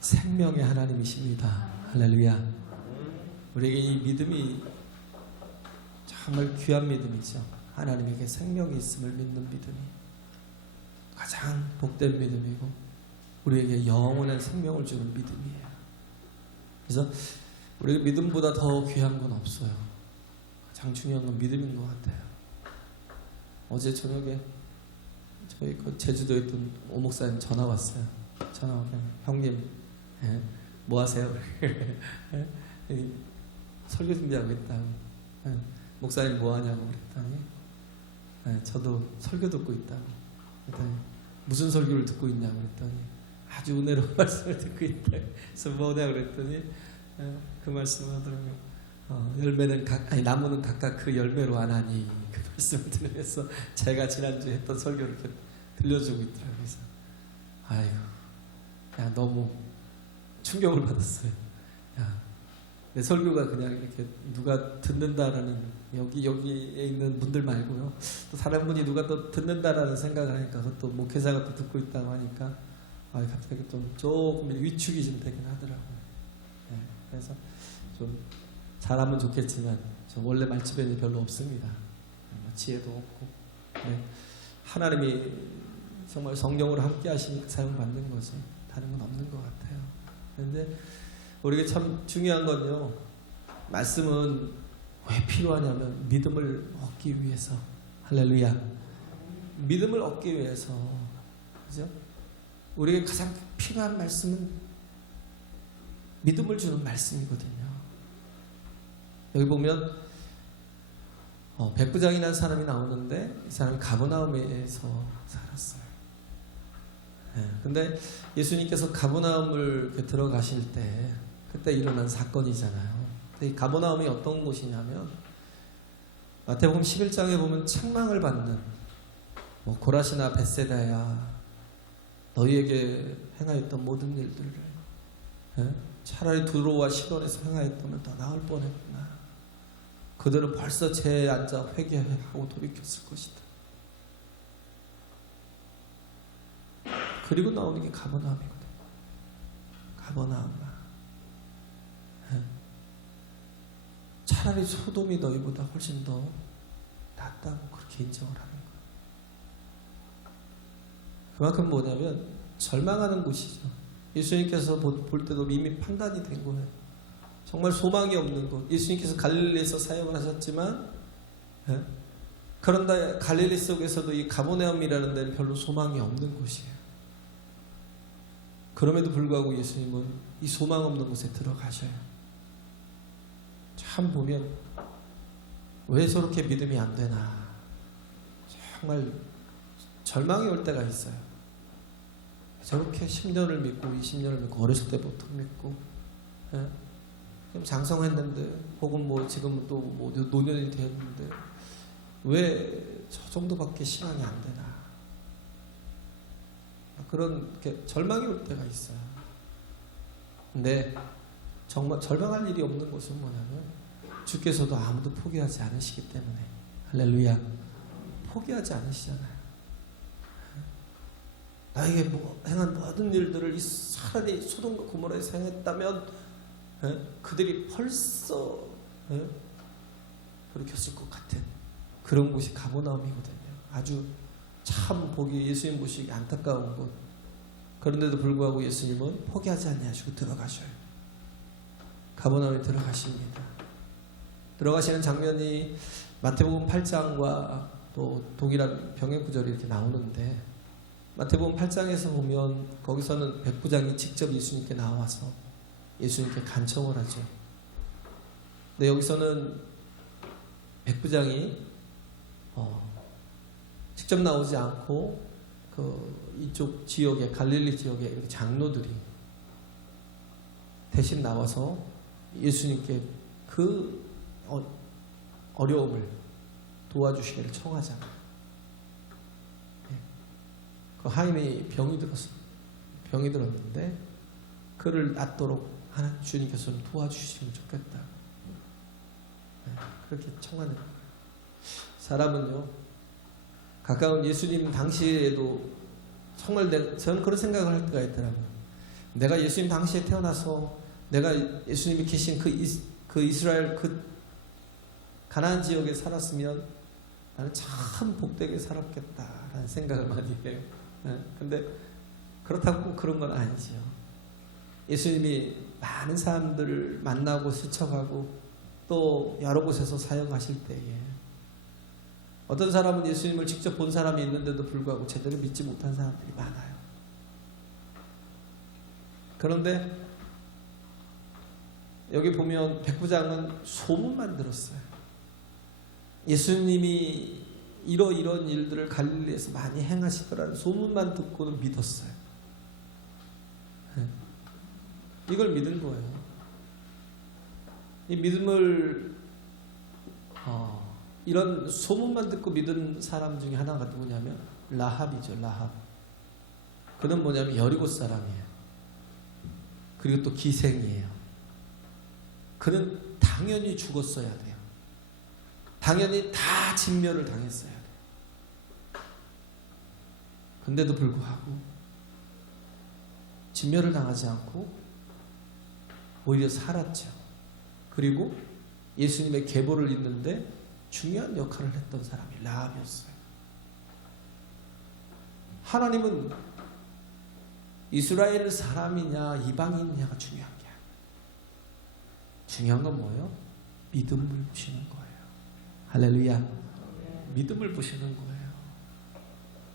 생명의 하나님이십니다. 할렐루야. 우리에게 이 믿음이 정말 귀한 믿음이죠. 하나님에게 생명이 있음을 믿는 믿음이 가장 복된 믿음이고 우리에게 영원한 생명을 주는 믿음이에요. 그래서 우리가 믿음보다 더 귀한 건 없어요. 가장 중요한 건 믿음인 것 같아요. 어제 저녁에 저희 그 제주도에 있던 오 목사님 전화 왔어요. 전화 오면 형님 뭐 하세요? 설교 준비하고 있다고. 목사님 뭐 하냐고 그랬더니 저도 설교 듣고 있다고. 그랬더니 무슨 설교를 듣고 있냐고 그랬더니 아주 은혜로운 말씀을 듣고 있다. 그래서 뭐냐 그랬더니 그 말씀을 하더라고요. 열매는 나무는 각각 그 열매로 안 하니 그 말씀을 들으면서 제가 지난주에 했던 설교를 이렇게 들려주고 있더라고요. 그래서 아이고 야 너무 충격을 받았어요. 야, 내 설교가 그냥 이렇게 누가 듣는다라는 여기에 있는 분들 말고요. 또 다른 분이 누가 또 듣는다라는 생각을 하니까 그것도 목회자가 또 듣고 있다고 하니까 갑자기 좀 조금 위축이 좀 되긴 하더라고요. 네, 그래서 좀 잘하면 좋겠지만 저 원래 말주변이 별로 없습니다. 지혜도 없고 하나님이 정말 성령으로 함께 하시니까 사용받는 거죠. 다른 건 없는 것 같아요. 그런데 우리에게 참 중요한 건요, 말씀은 왜 필요하냐면 믿음을 얻기 위해서. 할렐루야. 믿음을 얻기 위해서. 그죠? 우리에게 가장 필요한 말씀은 믿음을 주는 말씀이거든요. 여기 보면 백부장이라는 사람이 나오는데 이 사람이 가버나움에서 살았어요. 근데 예수님께서 가버나움을 들어가실 때 그때 일어난 사건이잖아요. 이 가버나움이 어떤 곳이냐면 마태복음 11장에 보면 책망을 받는 고라시나 벳세다야 너희에게 행하였던 모든 일들을 차라리 두로와 시돈에서 행하였다면 더 나을 뻔했구나. 그들은 벌써 죄에 앉아 회개하고 돌이켰을 것이다. 그리고 나오는 게 가버나움이거든요. 가버나움아. 차라리 소돔이 너희보다 훨씬 더 낫다고 그렇게 인정을 하는 거예요. 그만큼 뭐냐면 절망하는 곳이죠. 예수님께서 볼 때도 이미 판단이 된 거예요. 정말 소망이 없는 곳. 예수님께서 갈릴리에서 사역을 하셨지만 그런데 갈릴리 속에서도 이 가버나움이라는 데는 별로 소망이 없는 곳이에요. 그럼에도 불구하고 예수님은 이 소망 없는 곳에 들어가셔요. 참 보면 왜 저렇게 믿음이 안 되나 정말 절망이 올 때가 있어요. 저렇게 10년을 믿고 20년을 믿고 어렸을 때부터 믿고 좀 장성했는데 혹은 지금 또 노년이 되었는데 왜 저 정도밖에 신앙이 안 되나 그런 절망이 올 때가 있어요. 근데 정말 절망할 일이 없는 것은 뭐냐면 주께서도 아무도 포기하지 않으시기 때문에. 할렐루야. 포기하지 않으시잖아요. 나에게 행한 모든 일들을 차라리 소돔과 고모라에서 행했다면 그들이 벌써 돌이켰을 것 같은 그런 곳이 가버나움이거든요. 아주 참 보기 예수님 보시기 안타까운 곳. 그런데도 불구하고 예수님은 포기하지 아니하시고 들어가셔요. 가버나움에 들어가십니다. 들어가시는 장면이 마태복음 8장과 또 동일한 병행 구절이 이렇게 나오는데 마태복음 8장에서 보면 거기서는 백부장이 직접 예수님께 나와서 예수님께 간청을 하죠. 근데 여기서는 백부장이 직접 나오지 않고 이쪽 지역에 갈릴리 지역에 이렇게 장로들이 대신 나와서 예수님께 그 어려움을 도와주시기를 청하잖아요. 그 하인이 병이 들었는데 그를 낫도록 하나님 주님께서는 도와주시면 좋겠다. 그렇게 청하는 거예요. 사람은요 가까운 예수님 당시에도 정말 저는 그런 생각을 할 때가 있더라고요. 내가 예수님 당시에 태어나서 내가 예수님이 계신 그 이스라엘 그 가나안 지역에 살았으면 나는 참 복되게 살았겠다라는 생각을 많이 해요. 근데 그렇다고 꼭 그런 건 아니죠. 예수님이 많은 사람들을 만나고 스쳐가고 또 여러 곳에서 사역하실 때에 어떤 사람은 예수님을 직접 본 사람이 있는데도 불구하고 제대로 믿지 못한 사람들이 많아요. 그런데 여기 보면 백부장은 소문만 들었어요. 예수님이 이런 일들을 갈릴리에서 많이 행하시더라는 소문만 듣고는 믿었어요. 이걸 믿은 거예요. 이 믿음을 이런 소문만 듣고 믿은 사람 중에 하나가 누구냐면 라합이죠. 라합. 그는 뭐냐면 여리고 사람이에요. 그리고 또 기생이에요. 그는 당연히 죽었어야 돼요. 당연히 다 진멸을 당했어야 돼요. 근데도 불구하고 진멸을 당하지 않고 오히려 살았죠. 그리고 예수님의 계보를 잇는데 중요한 역할을 했던 사람이 라합이었어요. 하나님은 이스라엘 사람이냐 이방인이냐가 중요한 게 아니에요. 중요한 건 뭐예요? 믿음을 보시는 거예요. 할렐루야. 믿음을 보시는 거예요.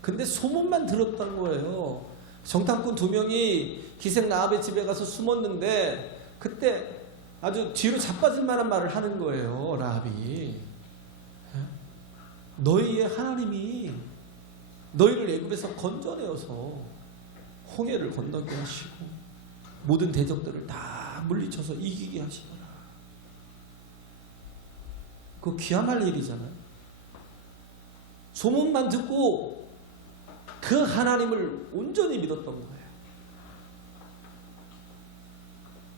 근데 소문만 들었던 거예요. 정탐꾼 2명이 기생 라합의 집에 가서 숨었는데 그때 아주 뒤로 자빠질 만한 말을 하는 거예요. 라합이. 너희의 하나님이 너희를 애굽에서 건져내어서 홍해를 건너게 하시고 모든 대적들을 다 물리쳐서 이기게 하시더라. 그거 귀함할 일이잖아요. 소문만 듣고 그 하나님을 온전히 믿었던 거예요.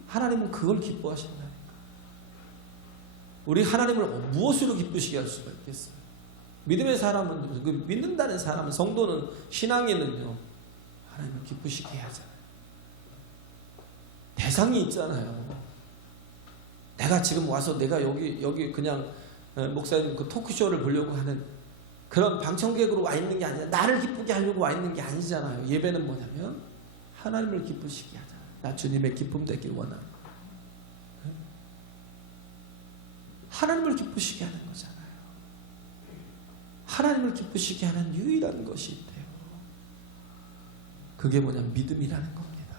하나님은 그걸 기뻐하신다니까. 우리 하나님을 무엇으로 기쁘시게 할 수가 있겠어요? 믿음의 사람은, 믿는다는 사람은, 성도는, 신앙인은요, 하나님을 기쁘시게 해야 하잖아요. 대상이 있잖아요. 내가 지금 와서 내가 여기 그냥 목사님 그 토크쇼를 보려고 하는 그런 방청객으로 와 있는 게 아니라 나를 기쁘게 하려고 와 있는 게 아니잖아요. 예배는 뭐냐면 하나님을 기쁘시게 하잖아요. 나 주님의 기쁨 되길 원하는 거예요. 하나님을 기쁘시게 하는 거잖아요. 하나님을 기쁘시게 하는 유일한 것이 있대요. 그게 뭐냐면 믿음이라는 겁니다.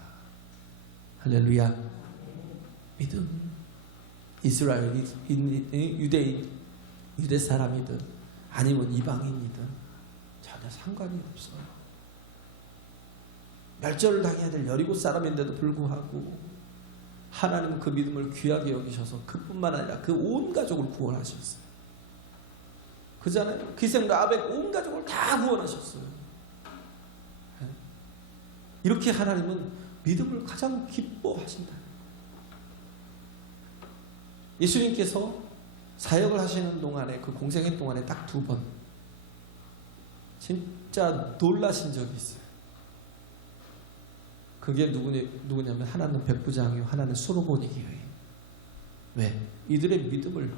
할렐루야. 믿음. 이스라엘, 유대인, 유대 사람이든 아니면 이방인이든 전혀 상관이 없어요. 멸절을 당해야 될 여리고 사람인데도 불구하고 하나님은 그 믿음을 귀하게 여기셔서 그뿐만 아니라 그 온 가족을 구원하셨어요. 그잖아요. 기생 라합의 온 가족을 다 구원하셨어요. 이렇게 하나님은 믿음을 가장 기뻐하신다. 예수님께서 사역을 하시는 동안에 그 공생의 동안에 딱 2번 진짜 놀라신 적이 있어요. 그게 누구냐면 하나는 백부장이요, 하나는 수로보니게 여인. 왜? 이들의 믿음을,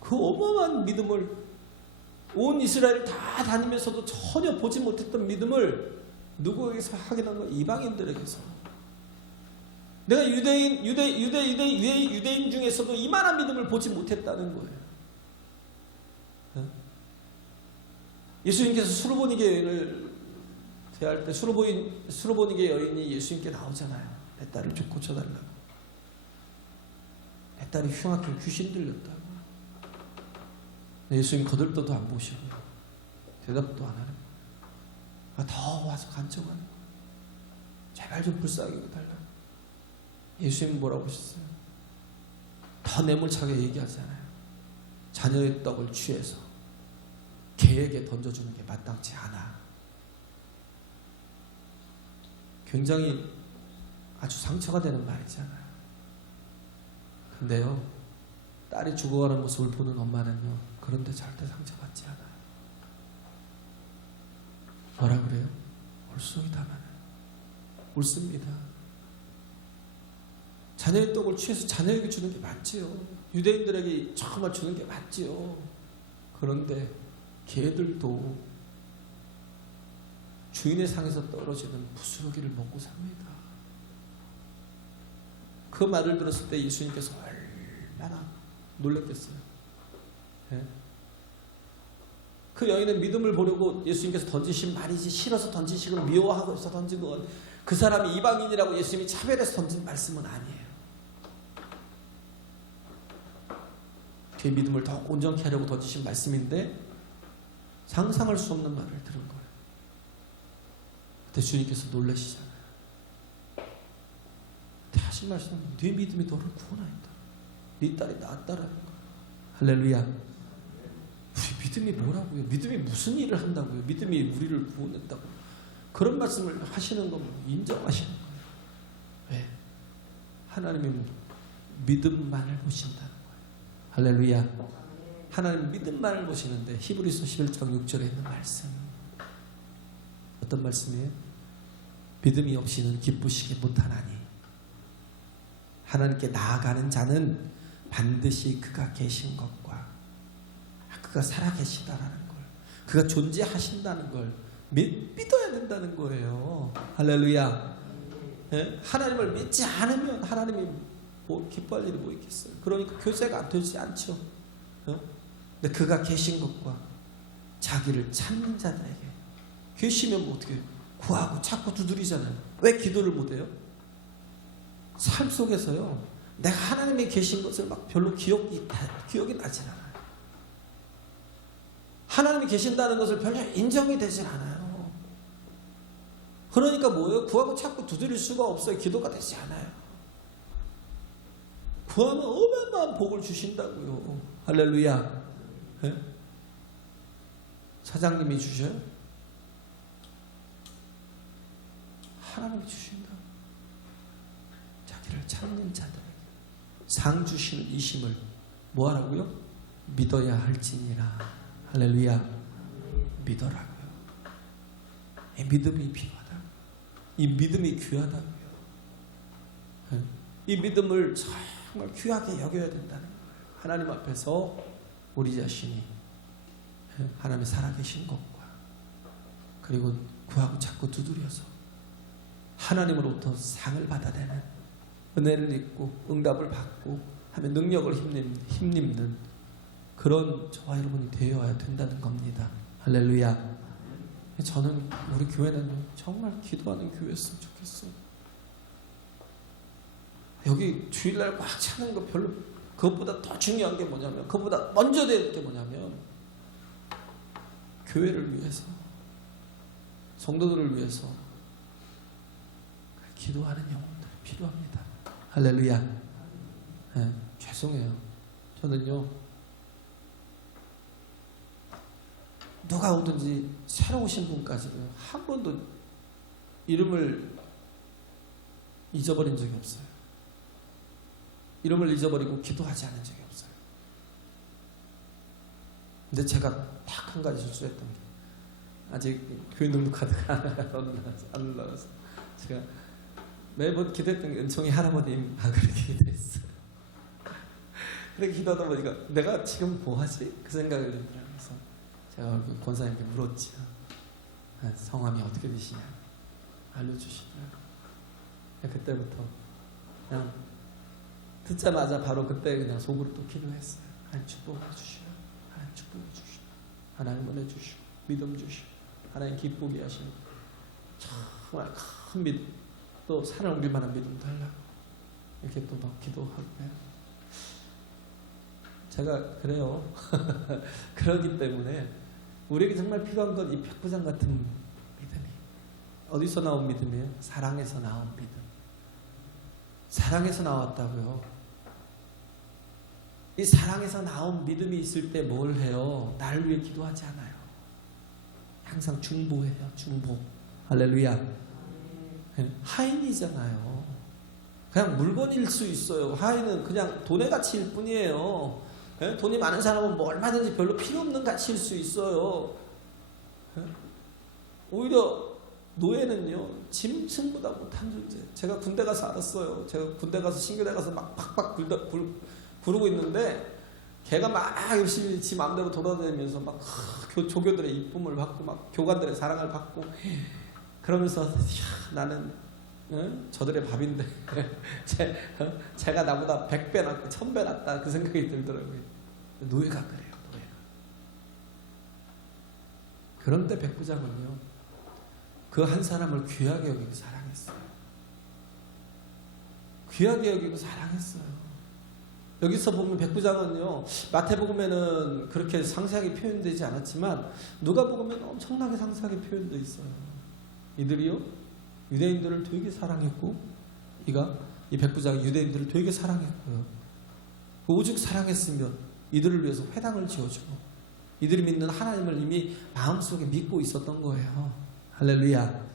그 어마어마한 믿음을, 온 이스라엘을 다 다니면서도 전혀 보지 못했던 믿음을 누구에게서 확인한 거예요? 이방인들에게서. 내가 유대인 중에서도 이만한 믿음을 보지 못했다는 거예요. 예수님께서 수로보니게 여인을 대할 때 수로보니게 여인이 예수님께 나오잖아요. 내 딸을 좀 고쳐달라고. 내 딸이 흉악한 귀신 들렸다고. 예수님 거들떠도 안 보시고요. 대답도 안 하는 거예요. 더 와서 간청하는 거예요. 제발 좀 불쌍하게 해달라고. 예수님은 뭐라고 하셨어요? 더 매몰차게 얘기하잖아요. 자녀의 떡을 취해서 개에게 던져주는 게 마땅치 않아. 굉장히 아주 상처가 되는 말이잖아요. 근데요, 딸이 죽어가는 모습을 보는 엄마는요, 그런데 절대 상처받지 않아요. 뭐라 그래요? 올송이 담아요. 옳습니다. 자녀의 떡을 취해서 자녀에게 주는 게 맞지요. 유대인들에게 정말 주는 게 맞지요. 그런데 개들도 주인의 상에서 떨어지는 부스러기를 먹고 삽니다. 그 말을 들었을 때 예수님께서 얼마나 놀랐겠어요. 네? 그 여인의 믿음을 보려고 예수님께서 던지신 말이지 싫어서 던지시고 미워하고 해서 던진 건 그 사람이 이방인이라고 예수님이 차별해서 던진 말씀은 아니에요. 그의 믿음을 더 온전케 하려고 던지신 말씀인데 상상할 수 없는 말을 들은 거예요. 그때 주님께서 놀라시잖아요. 그때 하신 말씀은 네 믿음이 너를 구원하였다. 네 딸이 나았다라는 거예요. 할렐루야. 우리 믿음이 뭐라고요? 믿음이 무슨 일을 한다고요? 믿음이 우리를 구원했다고 그런 말씀을 하시는 거 인정하시는 거예요. 왜? 하나님이 믿음만을 보신다는 거예요. 할렐루야. 하나님 믿음만을 보시는데 히브리서 11장 6절에 있는 말씀 어떤 말씀이에요? 믿음이 없이는 기쁘시게 못하나니 하나님께 나아가는 자는 반드시 그가 계신 것과 그가 살아계시다라는 걸 그가 존재하신다는 걸 믿어야 된다는 거예요. 할렐루야. 네? 하나님을 믿지 않으면 하나님이 뭐 기뻐할 일이 뭐 있겠어요. 그러니까 교제가 안 되지 않죠. 근데 그가 계신 것과 자기를 찾는 자들에게 계시면 뭐 어떻게 해요? 구하고 찾고 두드리잖아요. 왜 기도를 못해요? 삶 속에서요 내가 하나님이 계신 것을 막 별로 기억이 나질 않아요. 하나님이 계신다는 것을 별로 인정이 되질 않아요. 그러니까 뭐예요? 구하고 찾고 두드릴 수가 없어요. 기도가 되지 않아요. 구하면 어마어마한 복을 주신다고요. 할렐루야. 네? 사장님이 주셔요? 하나님이 주신다. 자기를 찾는 자들에게 상 주시는 이심을 뭐하라고요? 믿어야 할지니라. 할렐루야. 믿어라고요. 이 믿음이 필요하다. 이 믿음이 귀하다고요. 이 믿음을 정말 귀하게 여겨야 된다는 거예요. 하나님 앞에서 우리 자신이 하나님이 살아계신 것과 그리고 구하고 찾고 두드려서 하나님으로부터 상을 받아내는 은혜를 입고 응답을 받고 하면 능력을 힘입는 그런 저와 여러분이 되어야 된다는 겁니다. 할렐루야. 저는 우리 교회는 정말 기도하는 교회였으면 좋겠어요. 여기 주일날 꽉 차는 거 별로 그것보다 더 중요한 게 뭐냐면 그것보다 먼저 될 게 뭐냐면 교회를 위해서 성도들을 위해서 기도하는 영혼들이 필요합니다. 할렐루야. 네, 죄송해요. 저는요 누가 오든지 새로 오신 분까지 한 번도 이름을 잊어버린 적이 없어요. 이름을 잊어버리고 기도하지 않은 적이 없어요. 근데 제가 딱 한 가지 실수했던 게 아직 교인 등록 카드가 안 나와서 제가 매번 기도했던 게 은총이 할아버님 그렇게 기도했어요. 그렇게 기도하다 보니까 내가 지금 뭐하지? 그 생각을 들더라고요. 그래서 제가 권사님께 물었죠. 성함이 어떻게 되시냐 알려주시더라고요. 그때부터 그냥 듣자마자 바로 그때 그냥 속으로 또 기도했어요. 하나님 축복해 주시오. 하나님 축복해 주시오. 하나님 은혜 주시오. 믿음 주시오. 하나님 기쁘게 하시오. 정말 큰 믿음 또 산을 옮길 만한 믿음 달라고 이렇게 또 막 기도하고 해요. 제가 그래요. 그러기 때문에 우리에게 정말 필요한 건 이 백부장 같은 믿음이 어디서 나온 믿음이에요? 사랑에서 나온 믿음. 사랑에서 나왔다고요. 이 사랑에서 나온 믿음이 있을 때 뭘 해요? 나를 위해 기도하지 않아요. 항상 중보해요. 중보. 할렐루야. 하인이잖아요. 그냥 물건일 수 있어요. 하인은 그냥 돈의 가치일 뿐이에요. 돈이 많은 사람은 뭐 얼마든지 별로 필요 없는 가치일 수 있어요. 오히려 노예는요 짐승보다 못한 존재. 제가 군대 가서 알았어요. 제가 군대 가서 신교대 가서 막 팍팍 부르고 있는데 걔가 막 열심히 지 마음대로 돌아다니면서 막 조교들의 이쁨을 받고 막 교관들의 사랑을 받고 그러면서 나는 저들의 밥인데 제가 나보다 100배 낫고 1000배 낫다 그 생각이 들더라고요. 노예가 그래요. 노예가. 그런데 백부장은요 그 한 사람을 귀하게 여기고 사랑했어요. 귀하게 여기고 사랑했어요. 여기서 보면 백부장은요 마태복음에는 그렇게 상세하게 표현되지 않았지만 누가복음에는 엄청나게 상세하게 표현되어 있어요. 이들이요 유대인들을 되게 사랑했고 이 백부장이 유대인들을 되게 사랑했고요. 오죽 사랑했으면 이들을 위해서 회당을 지어주고 이들이 믿는 하나님을 이미 마음속에 믿고 있었던 거예요. 할렐루야.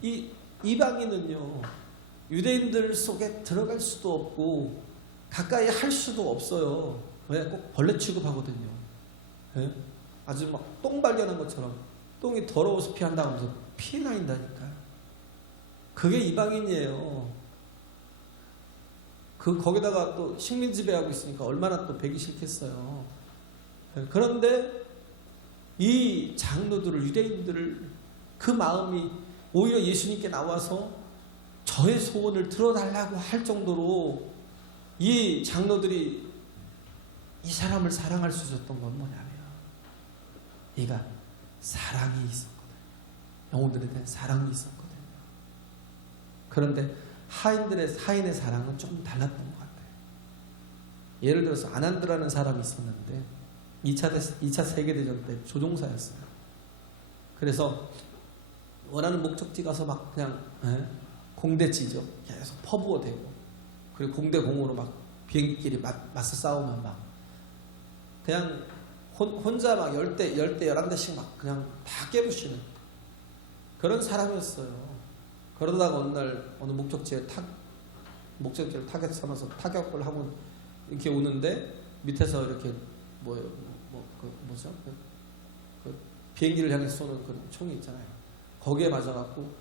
이 이방인은요 유대인들 속에 들어갈 수도 없고 가까이 할 수도 없어요. 왜? 꼭 벌레 취급하거든요. 네? 아주 막 똥 발견한 것처럼 똥이 더러워서 피한다고 하면서 피해 다닌다니까요. 그게 이방인이에요. 거기다가 또 식민 지배하고 있으니까 얼마나 또 배기 싫겠어요. 네? 그런데 이 장로들을 유대인들을 그 마음이 오히려 예수님께 나와서 저의 소원을 들어달라고 할 정도로 이 장로들이 이 사람을 사랑할 수 있었던 건 뭐냐면 얘가 사랑이 있었거든요. 영혼들에 대한 사랑이 있었거든요. 그런데 하인의 사랑은 좀 달랐던 것 같아요. 예를 들어서 아난드라는 사람이 있었는데 2차 세계대전 때 조종사였어요. 그래서 원하는 목적지 가서 막 그냥 공대지죠. 계속 퍼부어대고 그리고 공대공으로 막 비행기끼리 맞서 싸우면 막 그냥 혼자 막 10대 11대씩 막 그냥 다 깨부시는 그런 사람이었어요. 그러다가 어느 날 어느 목적지를 타겟 삼아서 타격을 하고 이렇게 오는데 밑에서 이렇게 그 비행기를 향해 쏘는 그런 총이 있잖아요. 거기에 맞아갖고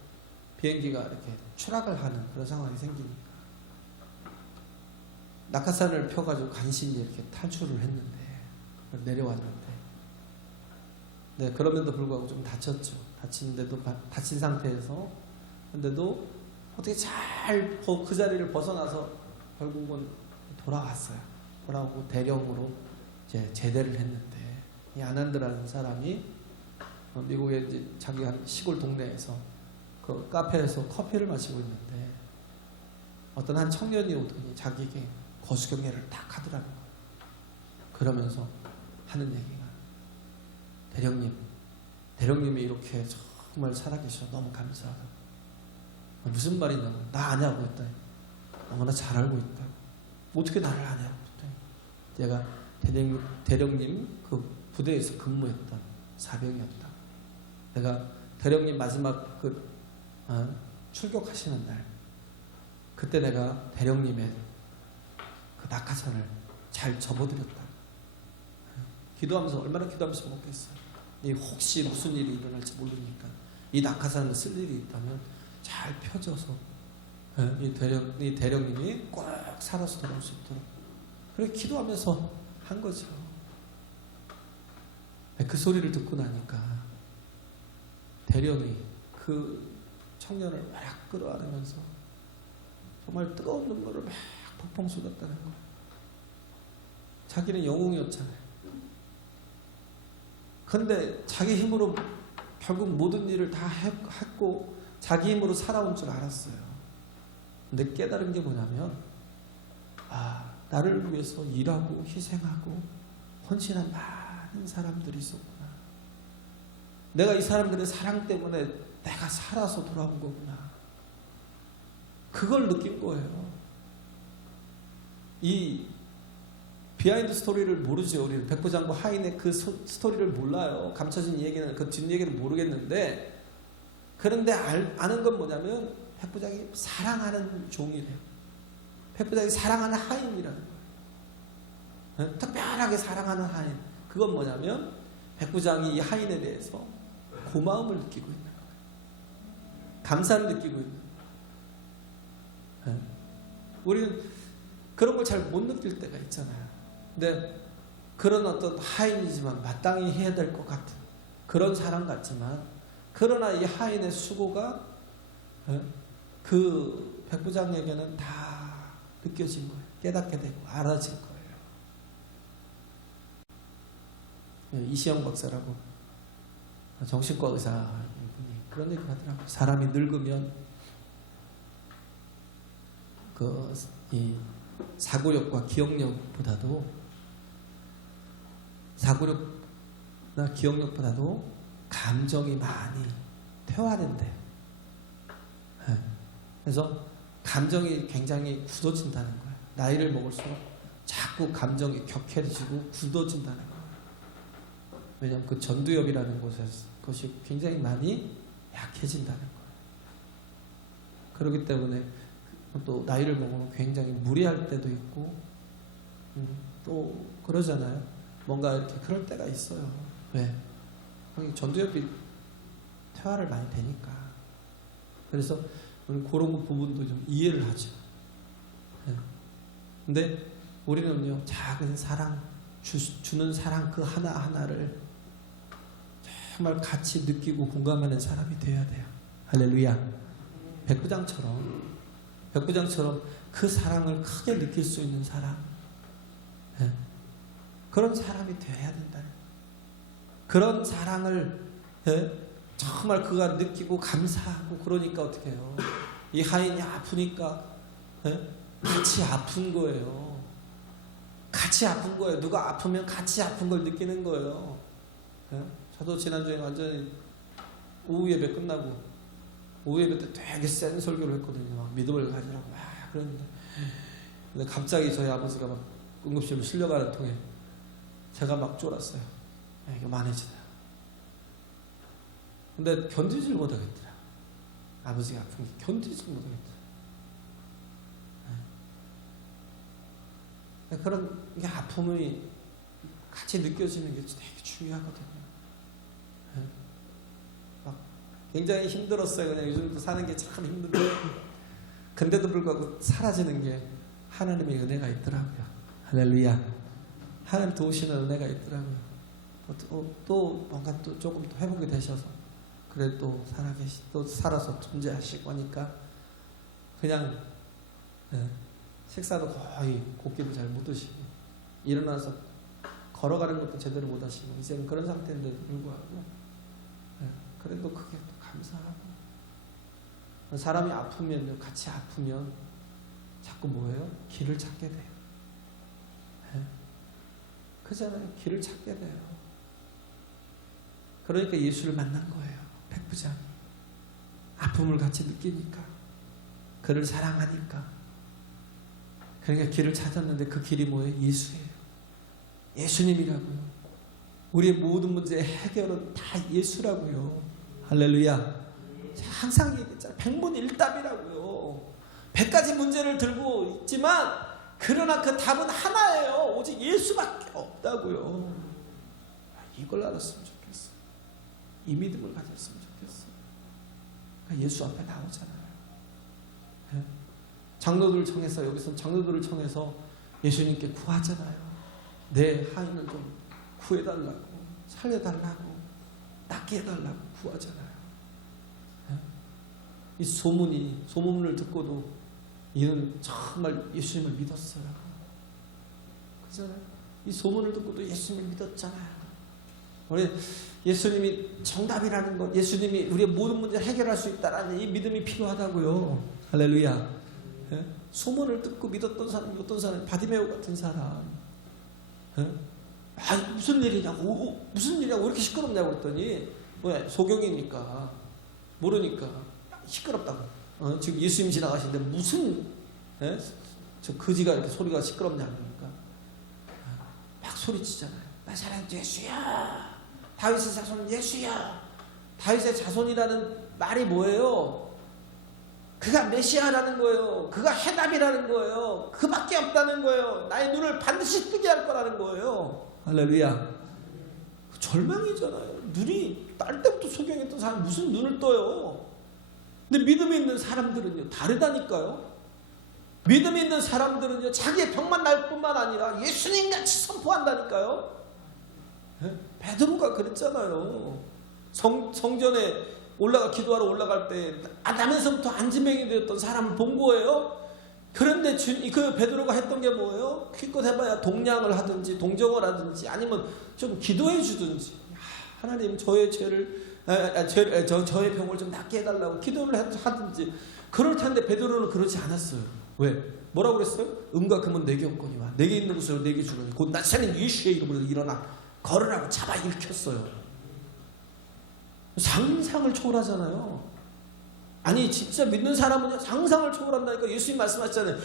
비행기가 이렇게 추락을 하는 그런 상황이 생기니까 낙하산을 펴가지고 간신히 이렇게 탈출을 했는데 내려왔는데 네, 그럼에도 불구하고 좀 다쳤죠. 다친 상태에서 근데도 어떻게 잘 그 자리를 벗어나서 결국은 돌아왔어요. 돌아오고 대령으로 이제 제대를 했는데 이 아난드라는 사람이 미국의 이제 자기 한 시골 동네에서 그 카페에서 커피를 마시고 있는데 어떤 한 청년이 오더니 자기에게 거수경례를 딱 하더라는 거예요. 그러면서 하는 얘기가 대령님이 이렇게 정말 살아계셔 너무 감사하다고. 무슨 말이냐고. 나 아냐고 했더니 너무나 잘 알고 있다. 어떻게 나를 아냐고 했더니 내가 대령님 그 부대에서 근무했던 사병이었다. 내가 대령님 마지막 출격하시는 날 그때 내가 대령님의 그 낙하산을 잘 접어드렸다. 기도하면서 얼마나 기도하면서 먹겠어요. 혹시 무슨 일이 일어날지 모르니까 이 낙하산을 쓸 일이 있다면 잘 펴져서 이 대령님이 꼭 살아서 돌아올 수 있도록 그렇게 기도하면서 한 거죠. 그 소리를 듣고 나니까 대령이 그 청년을 막 끌어안으면서 정말 뜨거운 눈물을 막 펑펑 쏟았다는 거예요. 자기는 영웅이었잖아요. 그런데 자기 힘으로 결국 모든 일을 다 했고 자기 힘으로 살아온 줄 알았어요. 근데 깨달은 게 뭐냐면 나를 위해서 일하고 희생하고 헌신한 많은 사람들이 있었구나. 내가 이 사람들의 사랑 때문에 내가 살아서 돌아온 거구나. 그걸 느낀 거예요. 이 비하인드 스토리를 모르죠. 우리는 백부장과 하인의 그 스토리를 몰라요. 감춰진 얘기는 그 뒷얘기를 모르겠는데 그런데 아는 건 뭐냐면 백부장이 사랑하는 종이래요. 백부장이 사랑하는 하인이라는 거예요. 특별하게 사랑하는 하인. 그건 뭐냐면 백부장이 이 하인에 대해서 고마움을 느끼고 있는 거예요. 감사를 느끼고 있는. 우리는 그런 걸 잘 못 느낄 때가 있잖아요. 근데 그런 어떤 하인이지만 마땅히 해야 될 것 같은 그런 사람 같지만, 그러나 이 하인의 수고가 그 백부장에게는 다 느껴진 거예요. 깨닫게 되고 알아진 거예요. 이시영 박사라고 정신과 의사 분이 그런 얘기를 하더라고요. 사람이 늙으면 이 사고력과 기억력보다도 감정이 많이 퇴화된대요. 그래서 감정이 굉장히 굳어진다는 거예요. 나이를 먹을수록 자꾸 감정이 격해지고 굳어진다는 거예요. 왜냐하면 그 전두엽이라는 것이 굉장히 많이 약해진다는 거예요. 그렇기 때문에 또 나이를 먹으면 굉장히 무리할 때도 있고, 또 그러잖아요. 뭔가 이렇게 그럴 때가 있어요. 왜? 전두엽이 퇴화를 많이 되니까. 그래서 우리 그런 부분도 좀 이해를 하죠. 근데 우리는요, 작은 사랑, 주는 사랑 그 하나하나를 정말 같이 느끼고 공감하는 사람이 되어야 돼요. 할렐루야. 백부장처럼 그 사랑을 크게 느낄 수 있는 사람, 그런 사람이 되어야 된다. 그런 사랑을 정말 그가 느끼고 감사하고, 그러니까 어떻게 해요? 이 하인이 아프니까 같이 아픈 거예요. 같이 아픈 거예요. 누가 아프면 같이 아픈 걸 느끼는 거예요. 저도 지난주에 완전히 오후 예배 끝나고 오후 예배 때 되게 센 설교를 했거든요. 믿음을 가지라고 막 그랬는데, 근데 갑자기 저희 아버지가 막 응급실로 실려가는 통에 제가 막 쫄았어요. 이게 많아지다. 근데 견디질 못하겠더라. 아버지가 아픈 게 견디질 못하겠더라. 그런 게 아픔이 같이 느껴지는 게 되게 중요하거든요. 막 굉장히 힘들었어요. 그냥 요즘도 사는 게 참 힘든데, 근데도 불구하고 사라지는 게 하나님의 은혜가 있더라고요. 할렐루야. 하나님 도우시는 은혜가 있더라고요. 또 뭔가 또 조금 더 회복이 되셔서, 그래 또 또 살아서 존재하시고 하니까 그냥 식사도 거의 고기도 잘 못 드시고, 일어나서 걸어가는 것도 제대로 못 하시고, 이제는 그런 상태인데도 불구하고 그래도 그게 또 감사하고. 사람이 아프면요, 같이 아프면 자꾸 뭐예요? 길을 찾게 돼요. 그잖아요. 길을 찾게 돼요. 그러니까 예수를 만난 거예요. 백부장이 아픔을 같이 느끼니까, 그를 사랑하니까. 그러니까 길을 찾았는데 그 길이 뭐예요? 예수예요. 예수님이라고요. 우리의 모든 문제의 해결은 다 예수라고요. 할렐루야. 항상 얘기했잖아요. 백문일답이라고요. 100가지 문제를 들고 있지만, 그러나 그 답은 하나예요. 오직 예수밖에 없다고요. 이걸 알았으면 좋겠어. 이 믿음을 가졌으면 좋겠어. 그러니까 예수 앞에 나오잖아요. 장로들을 청해서, 여기서 장로들을 청해서 예수님께 구하잖아요. 내 하인을 좀 구해달라고, 살려달라고, 낫게 해달라고 구하잖아요. 이 소문을 듣고도 이는 정말 예수님을 믿었어요. 그잖아요. 이 소문을 듣고도 예수님을 믿었잖아요. 우리 예수님이 정답이라는 것, 예수님이 우리의 모든 문제를 해결할 수 있다라는 이 믿음이 필요하다고요. 할렐루야. 소문을 듣고 믿었던 사람이 어떤 사람? 바디메오 같은 사람. 무슨 일이냐고, 왜 이렇게 시끄럽냐고 했더니, 왜? 소경이니까, 모르니까 시끄럽다고. 지금 예수님 지나가시는데 무슨 저 거지가 이렇게 소리가 시끄럽냐고 그러니까 막 소리치잖아요. 나사렛 예수야, 다윗의 자손 예수야. 다윗의 자손이라는 말이 뭐예요? 그가 메시아라는 거예요. 그가 해답이라는 거예요. 그밖에 없다는 거예요. 나의 눈을 반드시 뜨게 할 거라는 거예요. 할렐루야. 절망이잖아요. 눈이 딸 때부터 소경했던 사람이 무슨 눈을 떠요? 근데 믿음이 있는 사람들은요 다르다니까요. 믿음이 있는 사람들은요 자기의 병만 날 뿐만 아니라 예수님같이 선포한다니까요. 베드로가 그랬잖아요. 성전에 기도하러 올라갈 때 아담에서부터 안진뱅이 되었던 사람을 본 거예요. 그런데 그 베드로가 했던 게 뭐예요? 기껏 해봐야 동냥을 하든지 동정을 하든지 아니면 좀 기도해 주든지, 하나님 저의 저의 병을 좀 낫게 해달라고 기도를 하든지 그럴 텐데 베드로는 그러지 않았어요. 왜? 뭐라고 그랬어요? 은과 금은 내게 없거니와 내게 있는 것을 내게 주노니 곧 나사렛 예수의 이름으로 일어나 걸으라고 잡아 일으켰어요. 상상을 초월하잖아요. 아니 진짜 믿는 사람은 상상을 초월한다니까. 예수님 말씀하셨잖아요.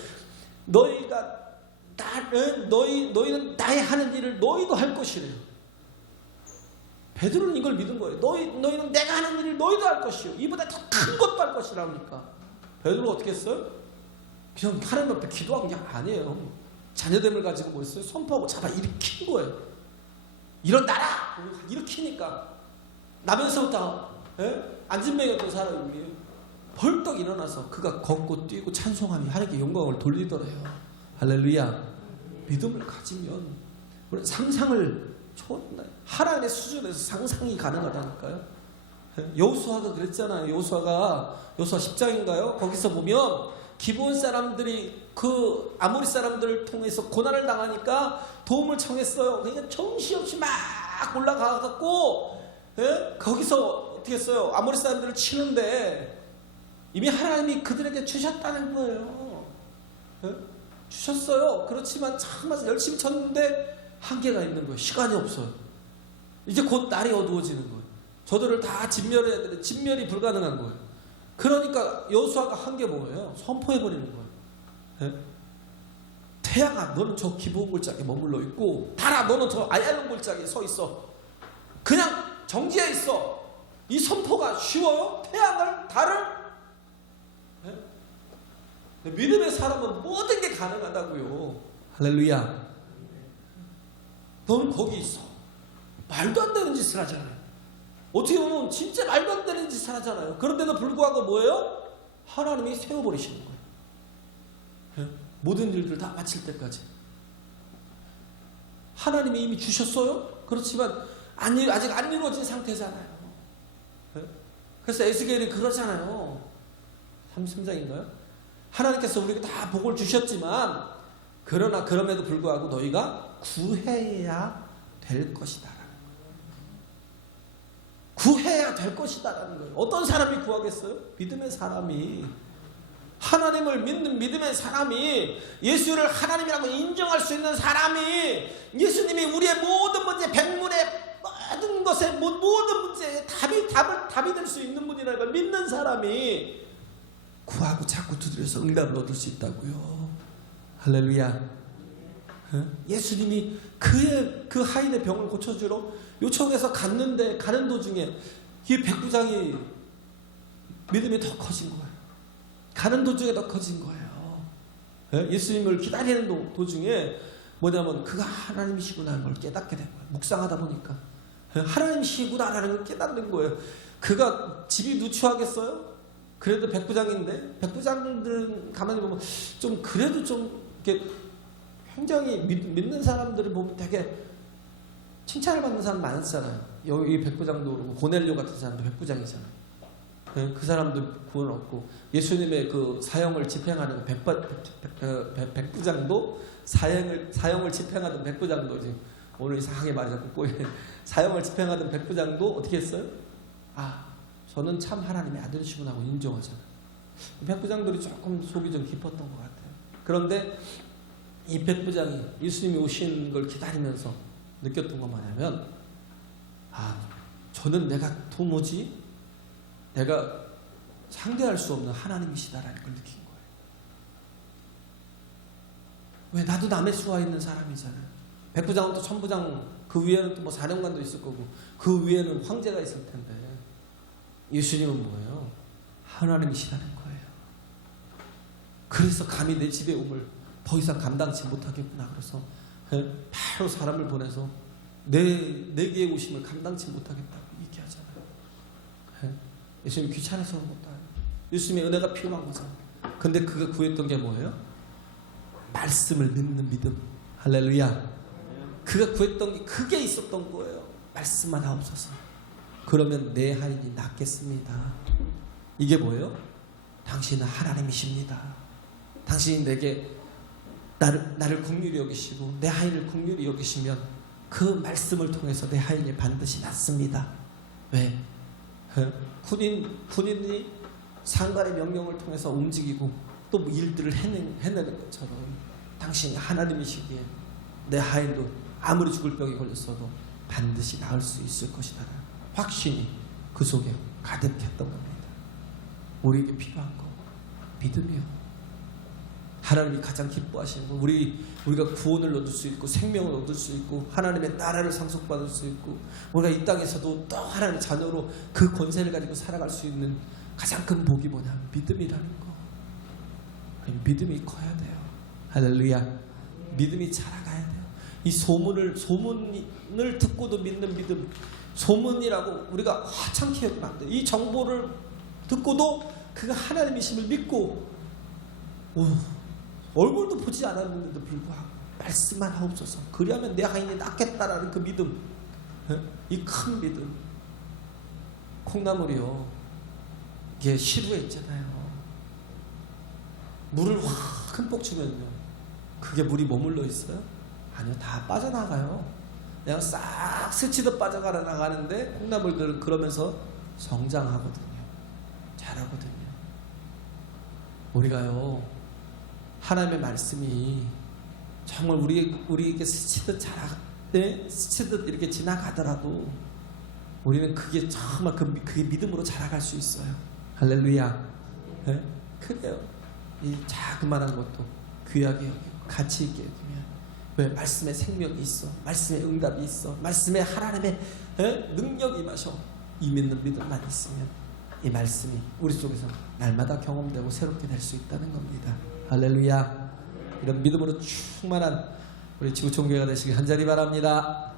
너희는 나의 하는 일을 너희도 할 것이래요. 베드로는 이걸 믿은 거예요. 너희는 내가 하는 일을 너희도 할 것이요 이보다 더 큰 것도 할 것이라니까. 베드로가 어떻게 했어요? 그냥 하나님 앞에 기도한 게 아니에요. 자녀됨을 가지고 뭐 했어요? 선포하고 잡아 일으킨 거예요. 일어나라! 일으키니까 나면서부터 안진뱅이였던 사람이 벌떡 일어나서 그가 걷고 뛰고 찬송하며 하나님께 영광을 돌리더래요. 할렐루야. 믿음을 가지면 우리 상상을 초월한다. 하나님의 수준에서 상상이 가능하다니까요. 여호수아가 그랬잖아요. 여호수아 10장인가요? 거기서 보면 기브온 사람들이 그 아모리 사람들을 통해서 고난을 당하니까 도움을 청했어요. 그러니까 정신없이 막 올라가갖고 거기서 어떻게 했어요? 아모리 사람들을 치는데 이미 하나님이 그들에게 주셨다는 거예요. 주셨어요. 그렇지만 정말 열심히 쳤는데 한계가 있는 거예요. 시간이 없어요. 이제 곧 날이 어두워지는 거예요. 저들을 다 진멸해야 되는데 진멸이 불가능한 거예요. 그러니까 여호수아가 한 게 뭐예요? 선포해버리는 거예요. 태양아 너는 저 기브온 골짜기에 머물러 있고 달아 너는 저 아얄론 골짜기에 서 있어. 그냥 정지해 있어. 이 선포가 쉬워요? 태양을 달을 믿음의 사람은 모든 게 가능하다고요. 할렐루야. 너는 거기 있어. 말도 안 되는 짓을 하잖아요. 어떻게 보면 진짜 말도 안 되는 짓을 하잖아요. 그런데도 불구하고 뭐예요? 하나님이 세워버리시는 거예요. 모든 일들 다 마칠 때까지. 하나님이 이미 주셨어요? 그렇지만 아직 안 이루어진 상태잖아요. 그래서 에스겔이 그러잖아요. 33장인가요? 하나님께서 우리에게 다 복을 주셨지만 그러나 그럼에도 불구하고 너희가 구해야 될 것이다. 구해야 될 것이다라는 거예요. 어떤 사람이 구하겠어요? 믿음의 사람이. 하나님을 믿는 믿음의 사람이, 예수를 하나님이라고 인정할 수 있는 사람이, 예수님이 우리의 모든 문제, 백문의 모든 것에 모든 문제에 답이 될 수 있는 분이라는 걸 믿는 사람이 구하고 자꾸 두드려서 응답을 얻을 수 있다고요. 할렐루야. 예수님이 그 하인의 병을 고쳐주러 요청해서 가는 도중에 이 백부장이 믿음이 더 커진 거예요. 가는 도중에 더 커진 거예요. 예수님을 기다리는 도중에 뭐냐면 그가 하나님이시구나라는 걸 깨닫게 된 거예요. 묵상하다 보니까 하나님이시구나라는 걸 깨닫는 거예요. 그가 집이 누추하겠어요? 그래도 백부장인데, 백부장들은 가만히 보면 좀 그래도 좀 이렇게 굉장히 믿는 사람들을 보면 되게 칭찬을 받는 사람 많았잖아요. 여기 백부장도 그렇고 고넬료 같은 사람도 백부장이잖아요. 그 사람도 구원 얻고 예수님의 그 사형을 집행하는 백부장도 사형을 집행하던 백부장도 지금 오늘 이상하게 말이 자꾸 꼬이네. 사형을 집행하던 백부장도 어떻게 했어요? 저는 참 하나님의 아들이시구나 하고 인정하잖아요. 백부장들이 조금 속이 좀 깊었던 것 같아요. 그런데 이 백부장이 예수님이 오신 걸 기다리면서 느꼈던 건 뭐냐면 저는 도무지 내가 상대할 수 없는 하나님이시다라는 걸 느낀 거예요. 왜? 나도 남의 수하 있는 사람이잖아요. 백부장은 또 천부장, 그 위에는 또 뭐 사령관도 있을 거고 그 위에는 황제가 있을 텐데 예수님은 뭐예요? 하나님이시다는 거예요. 그래서 감히 내 집에 오물 더 이상 감당치 못하겠구나. 그래서 바로 사람을 보내서 내게 오심을 감당치 못하겠다고 얘기하잖아요. 예수님 귀찮아서 그런 것도 아니에요. 예수님의 은혜가 필요한 거잖아요. 근데 그가 구했던 게 뭐예요? 말씀을 믿는 믿음. 할렐루야. 그가 구했던 게 그게 있었던 거예요. 말씀만 하옵소서. 그러면 내 하인이 낫겠습니다. 이게 뭐예요? 당신은 하나님이십니다. 당신이 내게 나를 국률이 여기시고 내 하인을 국률이 여기시면 그 말씀을 통해서 내 하인이 반드시 낫습니다. 왜? 군인이 상관의 명령을 통해서 움직이고 또 일들을 해내는 것처럼 당신이 하나님이시기에 내 하인도 아무리 죽을 병이 걸렸어도 반드시 나을 수 있을 것이다. 확신이 그 속에 가득했던 겁니다. 우리에게 필요한 거 믿음이요. 하나님이 가장 기뻐하시는 거, 우리가 구원을 얻을 수 있고 생명을 얻을 수 있고 하나님의 나라를 상속받을 수 있고 우리가 이 땅에서도 또 하나님의 자녀로 그 권세를 가지고 살아갈 수 있는 가장 큰 복이 뭐냐? 믿음이라는 거. 믿음이 커야 돼요. 할렐루야. 믿음이 자라가야 돼요. 이 소문을 듣고도 믿는 믿음. 소문이라고 우리가 화창히 여기면 안 돼요. 이 정보를 듣고도 그가 하나님이심을 믿고 얼굴도 보지 않았는데도 불구하고 말씀만 하옵소서. 그리하면 내 하인이 낫겠다라는 그 믿음. 이 큰 믿음. 콩나물이요. 이게 시루에 있잖아요. 물을 확 흠뻑 주면요. 그게 물이 머물러 있어요? 아니요. 다 빠져나가요. 그냥 싹 스치듯 빠져나가는데 콩나물들은 그러면서 성장하거든요. 자라거든요. 우리가요. 하나님의 말씀이 정말 우리에게 스치듯 스치듯 이렇게 지나가더라도 우리는 그게 정말 그게 믿음으로 자라갈 수 있어요. 할렐루야. 네? 그래요. 이 자그마한 것도 귀하게 여기고 가치 있게 여기면 왜? 말씀에 생명이 있어. 말씀에 응답이 있어. 말씀에 하나님의 능력이 임하셔. 이 믿는 믿음만 있으면 이 말씀이 우리 속에서 날마다 경험되고 새롭게 될 수 있다는 겁니다. 할렐루야. 이런 믿음으로 충만한 우리 지구촌교회가 되시길 간절히 바랍니다.